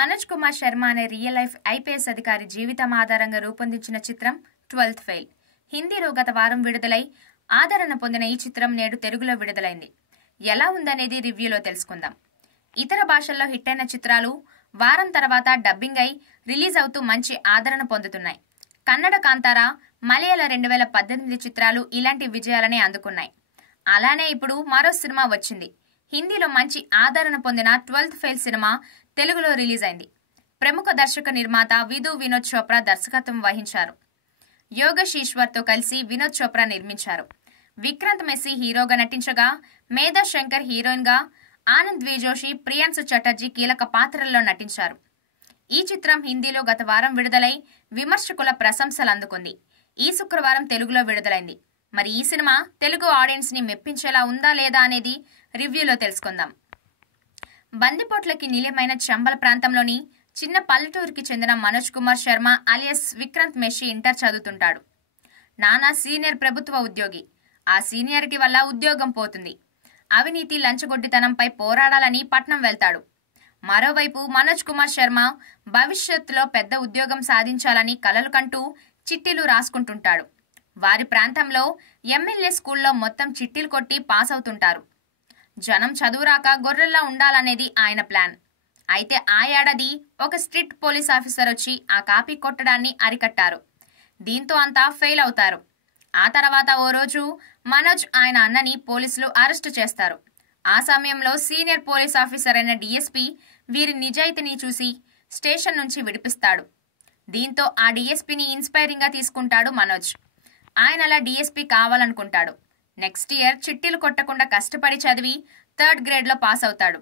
మనోజ్ కుమార్ శర్మ అనే real life IPS అధికారి జీవితం ఆధారంగా రూపొందించిన చిత్రం 12th ఫెయిల్ హిందీలో గత వారం విడుదలై ఆదరణ పొందిన ఈ చిత్రం నేడు తెలుగులో విడుదలైంది. ఎలా ఉందనేది రివ్యూలో తెలుసుకుందాం. ఇతర భాషల్లో హిట్ అయిన చిత్రాలు వారం తర్వాత డబ్బింగ్ అయి రిలీజ్ అవుతూ మంచి ఆదరణ పొందుతున్నాయి. కన్నడ కాంతారా, మలయాళ 2018 చిత్రాలు ఇలాంటి విజయాలనే అందుకున్నాయి. అలానే ఇప్పుడు మరో సినిమా వచ్చింది. హిందీలో మంచి ఆదరణ పొందిన 12th ఫెయిల్ సినిమా తెలుగులో రిలీజ్ అయింది. ప్రముఖ దర్శక నిర్మాత వినోద్ చోప్రా దర్శకత్వం వహించారు. యోగేష్ ఈశ్వర్తో కలిసి వినోద్ చోప్రా నిర్మించారు. విక్రాంత్ మెస్సీ హీరోగా నటించగా మేధా శంకర్ హీరోయిన్గా, ఆనంద్ విజోషి, ప్రియాంశు చటర్జీ కీలక పాత్రల్లో నటించారు. ఈ చిత్రం హిందీలో గత వారం విడుదలై విమర్శకుల ప్రశంసలు అందుకుంది. ఈ శుక్రవారం తెలుగులో విడుదలైంది. మరి ఈ సినిమా తెలుగు ఆడియన్స్ ని మెప్పించేలా ఉందా లేదా అనేది రివ్యూలో తెలుసుకుందాం. బందిపోట్లకి నిలయమైన చంబల్ ప్రాంతంలోని చిన్న పల్లెటూరుకి చెందిన మనోజ్ కుమార్ శర్మ అలియాస్ విక్రాంత్ మెస్సీ ఇంటర్ చదువుతుంటాడు. నాన్న సీనియర్ ప్రభుత్వ ఉద్యోగి. ఆ సీనియారిటీ వల్ల ఉద్యోగం పోతుంది. అవినీతి, లంచగొడ్డితనంపై పోరాడాలని పట్నం వెళ్తాడు. మరోవైపు మనోజ్ కుమార్ శర్మ భవిష్యత్తులో పెద్ద ఉద్యోగం సాధించాలని కలలు కంటూ చిట్టీలు రాసుకుంటుంటాడు. వారి ప్రాంతంలో ఎమ్మెల్యే స్కూల్లో మొత్తం చిట్టీలు కొట్టి పాస్ అవుతుంటారు. జనం చదువురాక గొర్రెల్లా ఉండాలనేది ఆయన ప్లాన్. అయితే ఆ ఏడాది ఒక స్ట్రిక్ట్ పోలీస్ ఆఫీసర్ వచ్చి ఆ కాపీ కొట్టడాన్ని అరికట్టారు. దీంతో అంతా ఫెయిల్ అవుతారు. ఆ తర్వాత ఓ రోజు మనోజ్ ఆయన అన్నని పోలీసులు అరెస్టు చేస్తారు. ఆ సమయంలో సీనియర్ పోలీస్ ఆఫీసర్ అయిన డీఎస్పీ వీరి నిజాయితీని చూసి స్టేషన్ నుంచి విడిపిస్తాడు. దీంతో ఆ డీఎస్పీని ఇన్స్పైరింగ్ గా తీసుకుంటాడు మనోజ్. ఆయన అలా డీఎస్పీ కావాలనుకుంటాడు. నెక్స్ట్ ఇయర్ చిట్టీలు కొట్టకుండా కష్టపడి చదివి 3rd గ్రేడ్లో పాస్ అవుతాడు.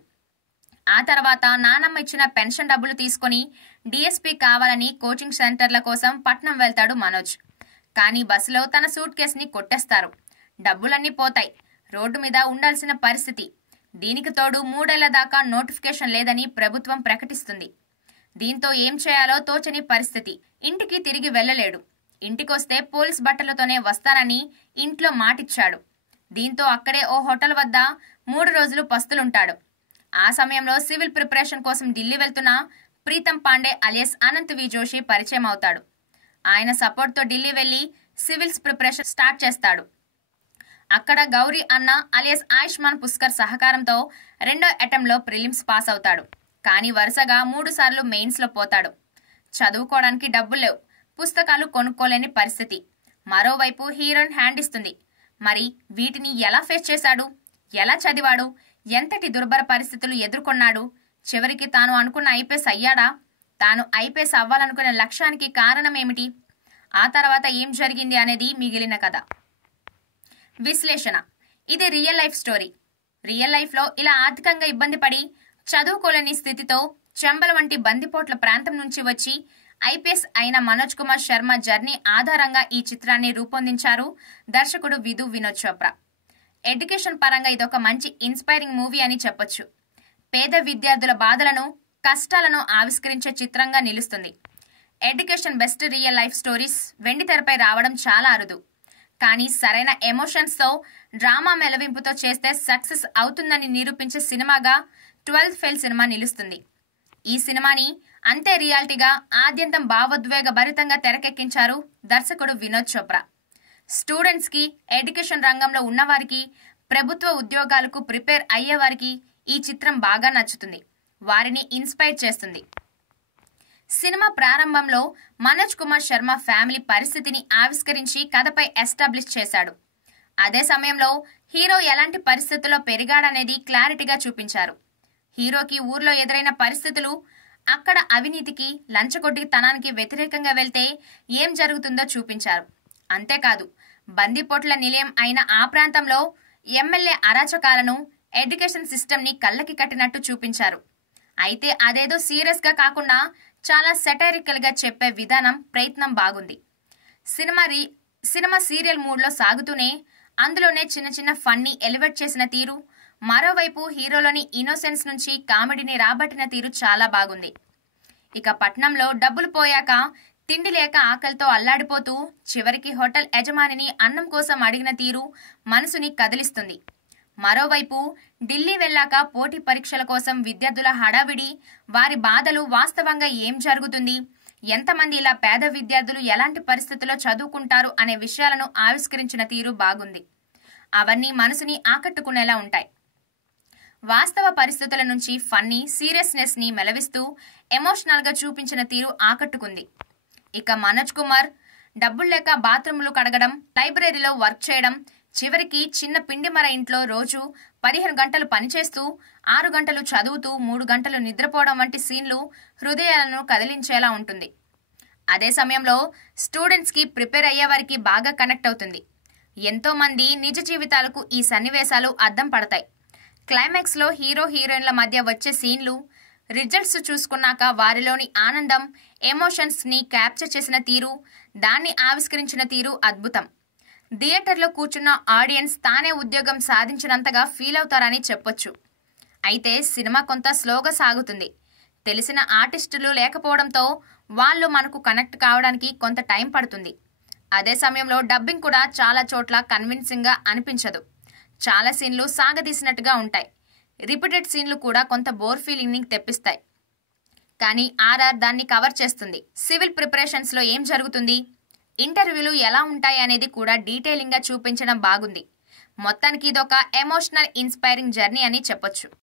ఆ తర్వాత నానమ్మ ఇచ్చిన పెన్షన్ డబ్బులు తీసుకుని డీఎస్పీ కావాలని కోచింగ్ సెంటర్ల కోసం పట్నం వెళ్తాడు మనోజ్. కానీ బస్సులో తన సూట్ కేసుని కొట్టేస్తారు. డబ్బులన్నీ పోతాయి. రోడ్డు మీద ఉండాల్సిన పరిస్థితి. దీనికి తోడు 3 ఏళ్ల దాకా నోటిఫికేషన్ లేదని ప్రభుత్వం ప్రకటిస్తుంది. దీంతో ఏం చేయాలో తోచని పరిస్థితి. ఇంటికి తిరిగి వెళ్లలేడు. ఇంటికొస్తే పోలీస్ బట్టలతోనే వస్తానని ఇంట్లో మాటిచ్చాడు. దీంతో అక్కడే ఓ హోటల్ వద్ద 3 రోజులు పస్తులుంటాడు. ఆ సమయంలో సివిల్ ప్రిపరేషన్ కోసం ఢిల్లీ వెళ్తున్న ప్రీతం పాండే అలియాస్ అనంత్ విజోషి పరిచయం అవుతాడు. ఆయన సపోర్ట్తో ఢిల్లీ వెళ్లి సివిల్స్ ప్రిపరేషన్ స్టార్ట్ చేస్తాడు. అక్కడ గౌరీ అన్న అలియాస్ ఆయుష్మాన్ పుష్కర్ సహకారంతో 2వ అటెంప్ట్లో ప్రిలిమ్స్ పాస్ అవుతాడు. కానీ వరుసగా 3 సార్లు మెయిన్స్లో పోతాడు. చదువుకోవడానికి డబ్బులు లేవు. పుస్తకాలు కొనుక్కోలేని పరిస్థితి. మరోవైపు హీరోయిన్ హ్యాండ్ ఇస్తుంది. మరి వీటిని ఎలా ఫేస్ చేశాడు? ఎలా చదివాడు? ఎంతటి దుర్భర పరిస్థితులు ఎదుర్కొన్నాడు? చివరికి తాను అనుకున్న ఐపీఎస్ అయ్యాడా? తాను ఐపీఎస్ అవ్వాలనుకునే లక్ష్యానికి కారణం ఏమిటి? ఆ తర్వాత ఏం జరిగింది అనేది మిగిలిన కథ. విశ్లేషణ: ఇది రియల్ లైఫ్ స్టోరీ. రియల్ లైఫ్లో ఇలా ఆర్థికంగా ఇబ్బంది పడి చదువుకోలేని స్థితితో చంబల్ వంటి బందిపోట్ల ప్రాంతం నుంచి వచ్చి ఐపీఎస్ అయిన మనోజ్ కుమార్ శర్మ జర్నీ ఆధారంగా ఈ చిత్రాన్ని రూపొందించారు దర్శకుడు వినోద్ చోప్రా. ఎడ్యుకేషన్ పరంగా ఇదొక మంచి ఇన్స్పైరింగ్ మూవీ అని చెప్పొచ్చు. పేద విద్యార్థుల బాధలను, కష్టాలను ఆవిష్కరించే చిత్రంగా నిలుస్తుంది. Education best real life stories వెండితెరపై రావడం చాలా అరుదు. కానీ సరైన ఎమోషన్స్తో, డ్రామా మెలవింపుతో చేస్తే సక్సెస్ అవుతుందని నిరూపించే సినిమాగా 12th ఫెయిల్ సినిమా నిలుస్తుంది. ఈ సినిమాని అంతే రియాలిటీగా, ఆద్యంతం భావోద్వేగ భరితంగా తెరకెక్కించారు దర్శకుడు వినోద్ చోప్రా. స్టూడెంట్స్ కి, ఎడ్యుకేషన్ రంగంలో ఉన్నవారికి, ప్రభుత్వ ఉద్యోగాలకు ప్రిపేర్ అయ్యేవారికి ఈ చిత్రం బాగా నచ్చుతుంది. వారిని ఇన్స్పైర్ చేస్తుంది. సినిమా ప్రారంభంలో మనోజ్ కుమార్ శర్మ ఫ్యామిలీ పరిస్థితిని ఆవిష్కరించి కథపై ఎస్టాబ్లిష్ చేశాడు. అదే సమయంలో హీరో ఎలాంటి పరిస్థితుల్లో పెరిగాడనేది క్లారిటీగా చూపించారు. హీరోకి ఊర్లో ఎదురైన పరిస్థితులు, అక్కడ అవినీతికి, లంచగొడ్డితనానికి వ్యతిరేకంగా వెళ్తే ఏం జరుగుతుందో చూపించారు. అంతేకాదు, బందిపోట్ల నిలయం అయిన ఆ ప్రాంతంలో ఎమ్మెల్యే అరాచకాలను, ఎడ్యుకేషన్ సిస్టమ్ని కళ్ళకి కట్టినట్టు చూపించారు. అయితే అదేదో సీరియస్గా కాకుండా చాలా సెటైరికల్గా చెప్పే విధానం, ప్రయత్నం బాగుంది. సినిమా సీరియల్ మూడ్లో సాగుతూనే అందులోనే చిన్న చిన్న ఫన్నీ ఎలివేట్ చేసిన తీరు, మరోవైపు హీరోలోని ఇన్నోసెన్స్ నుంచి కామెడీని రాబట్టిన తీరు చాలా బాగుంది. ఇక పట్నంలో డబ్బులు పోయాక తిండి లేక ఆకలితో అల్లాడిపోతూ చివరికి హోటల్ యజమానిని అన్నం కోసం అడిగిన తీరు మనసుని కదిలిస్తుంది. మరోవైపు ఢిల్లీ వెళ్ళాక పోటీ పరీక్షల కోసం విద్యార్థుల హడావిడి, వారి బాధలు, వాస్తవంగా ఏం జరుగుతుంది, ఎంతమంది ఇలా పేద విద్యార్థులు ఎలాంటి పరిస్థితుల్లో చదువుకుంటారు అనే విషయాలను ఆవిష్కరించిన తీరు బాగుంది. అవన్నీ మనసుని ఆకట్టుకునేలా ఉంటాయి. వాస్తవ పరిస్థితుల నుంచి ఫన్నీ, సీరియస్నెస్ ని మెలవిస్తూ ఎమోషనల్ గా చూపించిన తీరు ఆకట్టుకుంది. ఇక మనోజ్ కుమార్ డబ్బులు లేక బాత్రూములు కడగడం, లైబ్రరీలో వర్క్ చేయడం, చివరికి చిన్న పిండిమర ఇంట్లో రోజు 15 గంటలు పనిచేస్తూ 6 గంటలు చదువుతూ 3 గంటలు నిద్రపోవడం వంటి సీన్లు హృదయాలను కదిలించేలా ఉంటుంది. అదే సమయంలో స్టూడెంట్స్ కి ప్రిపేర్ అయ్యే వారికి బాగా కనెక్ట్ అవుతుంది. ఎంతో మంది నిజ జీవితాలకు ఈ సన్నివేశాలు అద్దం పడతాయి. క్లైమాక్స్ లో హీరో హీరోయిన్ల మధ్య వచ్చే సీన్లు, రిజల్ట్స్ చూసుకున్నాక వారిలోని ఆనందం, ఎమోషన్స్ ని క్యాప్చర్ చేసిన తీరు, దాన్ని ఆవిష్కరించిన తీరు అద్భుతం. థియేటర్లో కూర్చున్న ఆడియన్స్ తానే ఉద్యోగం సాధించినంతగా ఫీల్ అవుతారని చెప్పొచ్చు. అయితే సినిమా కొంత స్లోగా సాగుతుంది. తెలిసిన ఆర్టిస్టులు లేకపోవడంతో వాళ్ళు మనకు కనెక్ట్ కావడానికి కొంత టైం పడుతుంది. అదే సమయంలో డబ్బింగ్ కూడా చాలా చోట్ల కన్విన్సింగ్ గా అనిపించదు. చాలా సీన్లు సాగదీసినట్టుగా ఉంటాయి. రిపీటెడ్ సీన్లు కూడా కొంత బోర్ ఫీలింగ్ ని తెప్పిస్తాయి. కానీ ఆర్ఆర్ దాన్ని కవర్ చేస్తుంది. సివిల్ ప్రిపరేషన్స్ లో ఏం జరుగుతుంది, ఇంటర్వ్యూలు ఎలా ఉంటాయి అనేది కూడా డీటెయిలింగ్ గా చూపించడం బాగుంది. మొత్తానికి ఇదొక ఎమోషనల్, ఇన్స్పైరింగ్ జర్నీ అని చెప్పొచ్చు.